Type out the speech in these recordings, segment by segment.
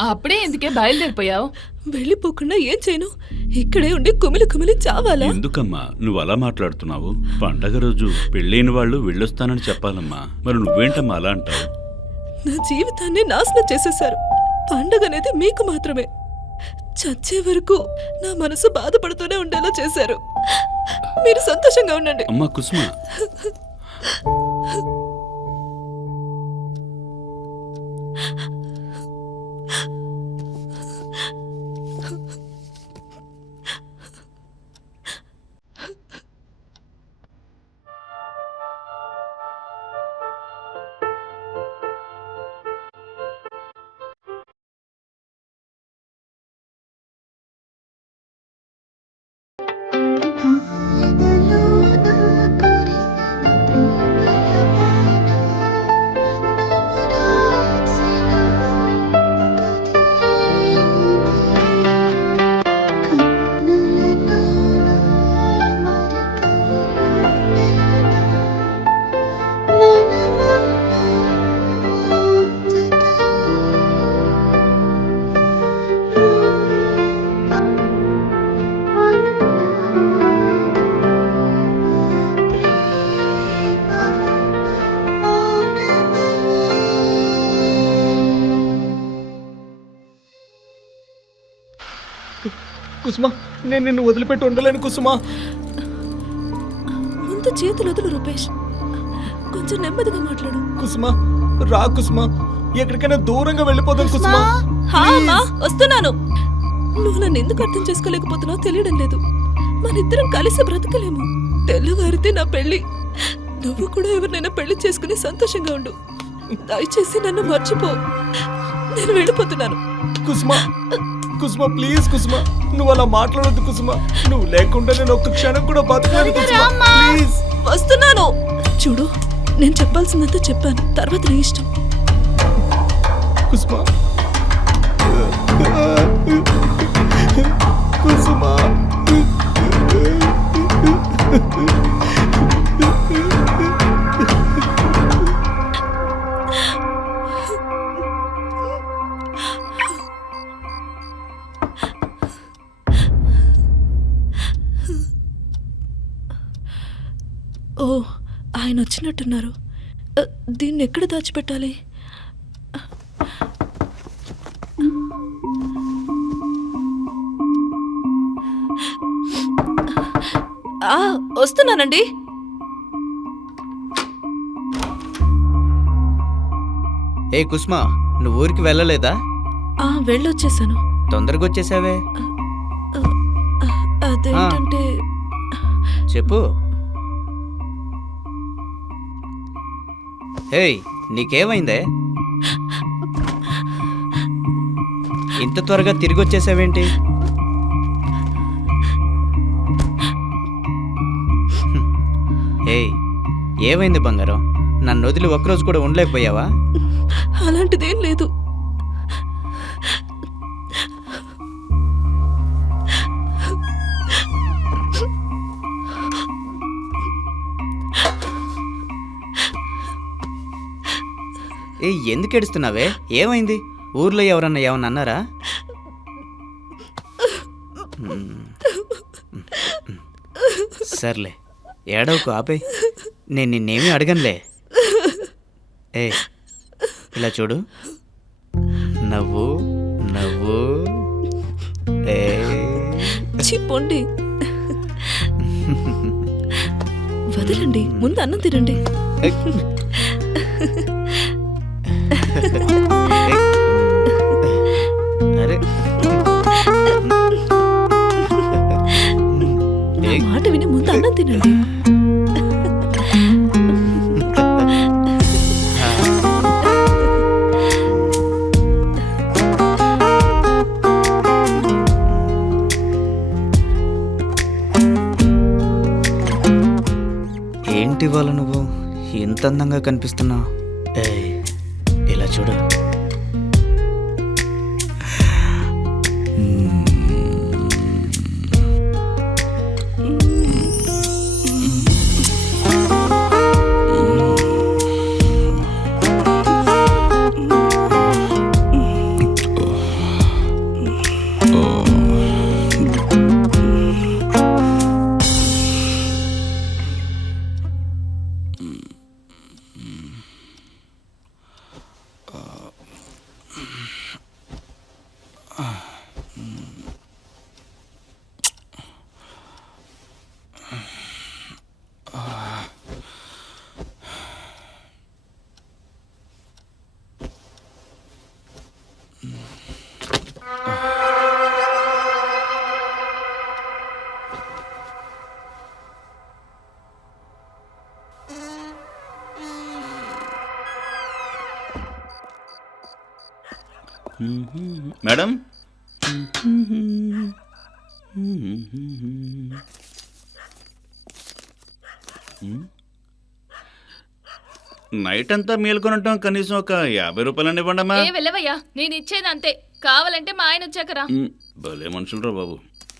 అప్పుడే ఎందుకే బయలుదేరిపోయావు? వెళ్ళిపోకుండా ఏం చేయను? ఇక్కడే ఉండి కుమిలి కుమిలి చావాలా? ఎందుకమ్మా? నువ్వు అలా మాట్లాడుతున్నావు? పండగ రోజు పెళ్ళైన వాళ్ళు వెళ్ళొస్తానని చెప్పాలమ్మా. మరి నువ్వేంటమ్మా అలా అంటావు? నా జీవితాన్ని నాశనం చేసేశారు. పండగ అనేది మీకు మాత్రమే. చచ్చే వరకు నా మనసు బాధపడుతూనే ఉండేలా చేశారు. మీరు సంతోషంగా ఉండండి. అమ్మా కుసుమ. కుసుమ నేను నిన్ను వదిలిపెట్టి ఉండలేను కుసుమ. ముందు చేతులు వదులు రూపేష్. కొంచెం నెమ్మదిగా మాట్లాడు. కుసుమ రా కుసుమ. ఎక్కడికైనా దూరంగా వెళ్ళిపోదాం కుసుమ వస్తున్నాను. నువ్వు నన్ను ఎందుకు అర్థం చేసుకోలేకపోతున్నావు తెలియడం లేదు. మనిద్దరం కలిసి బ్రతకలేము. తెల్లవారితే నా పెళ్ళి నువ్వు కూడా ఎవరినైనా పెళ్ళి చేసుకుని సంతోషంగా ఉండు. దయచేసి నన్ను మర్చిపో. నేను వెళ్ళిపోతున్నాను. కుసుమ కుసుమ ప్లీజ్ కుసుమ. నువ్వు అలా మాట్లాడొద్దు కుసుమ. నువ్వు లేకుండా నేను ఒక్క క్షణం కూడా బతకలేను కుసుమ. ప్లీజ్ వస్తున్నాను. చూడు నేను చెప్పాల్సిందంతా చెప్పాను. తర్వాత నీ ఇష్టం. కుసుమ. కుసుమ. ఆయన వచ్చినట్టున్నారు. దీన్ని ఎక్కడ దాచిపెట్టాలి? వస్తున్నానండి. ఏ కుస్మా నువ్వు ఊరికి వెళ్ళలేదా? ఆ వెళ్ళొచ్చేసాను. తొందరగా వచ్చేసావే. అదేంటంటే చెప్పు. హేయ్ నీకేమైందే? ఇంత త్వరగా తిరిగి వచ్చేసావేంటి ఏయ్ ఏమైంది బంగారం? నన్ను వదిలి ఒక్కరోజు కూడా ఉండలేకపోయావా? అలాంటిదేం లేదు. ఏ ఎందుకు ఏడుస్తున్నావే? ఏమైంది? ఊర్లో ఎవరన్నా ఏమన్నా అన్నారా. సర్లే ఏడవకు ఆపే. నేను నిన్నేమీ అడగనులే. ఏ ఇలా చూడు. నవ్వు నవ్వు. ఏ. చిప్పండి వదలండి ముందు అన్నం తినండి. అరే. నా మాట విని ముందు అన్నం తినండి. ఏంటి ఇవాళ నువ్వు? ఇంత అందంగా కనిపిస్తున్నావు ఏయ్, ఇలా చూడు మేడం? నైట్ అంతా మేల్కొని ఉంటాం కనీసం ఒక యాభై రూపాయలు ఇవ్వండి అమ్మా. ఏ వెళ్ళవయ్యా నేను ఇచ్చేది అంతే కావాలంటే మా ఆయన వచ్చాకరా. భలే మనుషులు బాబు.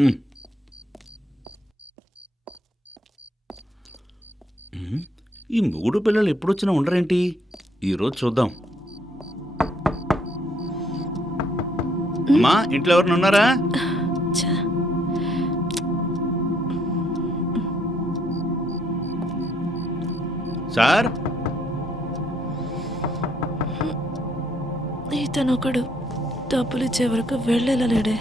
మ్. మ్, ఈ మూడు పిల్లలు ఎప్పుడొచ్చినా ఉండరేంటి? ఈరోజు చూద్దాం. అమ్మా ఇంట్లో ఎవరిని ఉన్నారా సార్? ఇతను ఒకడు డబ్బులు ఇచ్చే వరకు వెళ్ళలేడే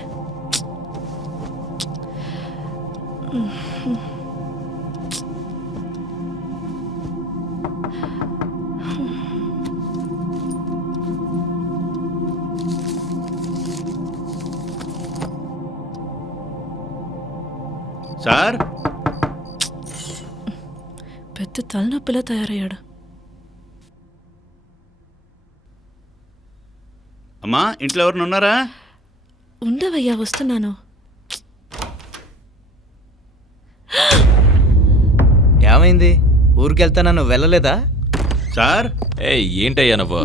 సార్? పెద్ద తలనొప్పిలా తయారయ్యాడు. అమ్మా ఇంట్లో ఎవరిని ఉన్నారా? ఉండవయ్యా వస్తున్నాను. ఏమైంది? ఊరికెళ్తానా? నువ్వు వెళ్ళలేదా? సార్? ఏ ఏంటయ్యా నువ్వు?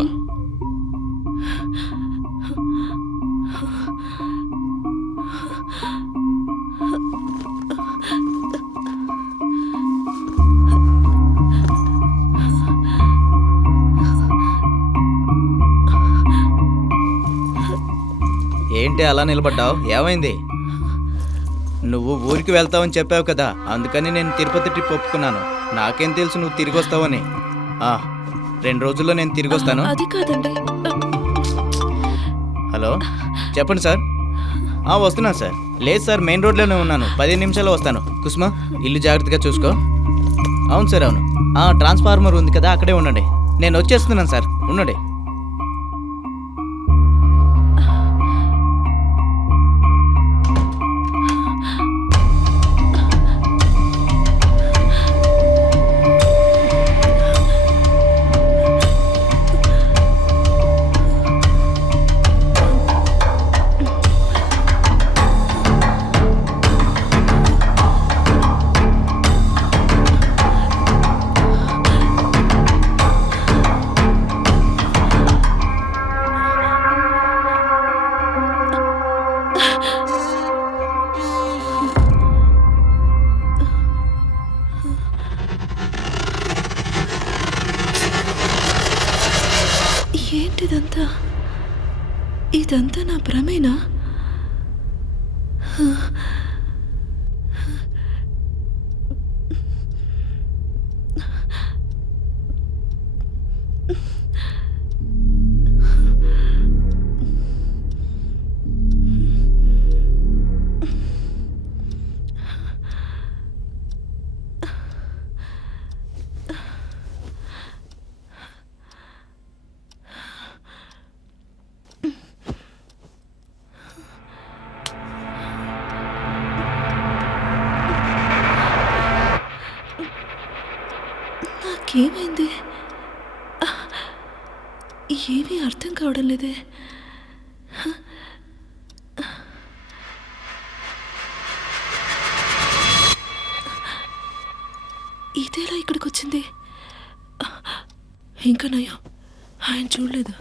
ఏంటి అలా నిలబడ్డావు? ఏమైంది? నువ్వు ఊరికి వెళ్తావని చెప్పావు కదా అందుకని నేను తిరుపతి ట్రిప్ ఒప్పుకున్నాను. నాకేం తెలుసు నువ్వు తిరిగి వస్తావని. ఆ, రెండు రోజుల్లో నేను తిరిగి వస్తాను. అది కాదండి. హలో? చెప్పండి సార్. ఆ, వస్తున్నాను సార్. లేదు సార్ మెయిన్ రోడ్లోనే ఉన్నాను. పదిహేను నిమిషాల్లో వస్తాను. కుసుమ ఇల్లు జాగ్రత్తగా చూసుకో. అవును సార్ అవును. ఆ, ట్రాన్స్ఫార్మర్ ఉంది కదా అక్కడే ఉండండి. నేను వచ్చేస్తున్నాను సార్. ఉండండి. ఇదంతా నా భ్రమ ఏమైంది? ఏమీ అర్థం కావడం లేదే. ఇదేలా ఇక్కడికి వచ్చింది ఇంకా నయం. ఆయన చూడలేదు.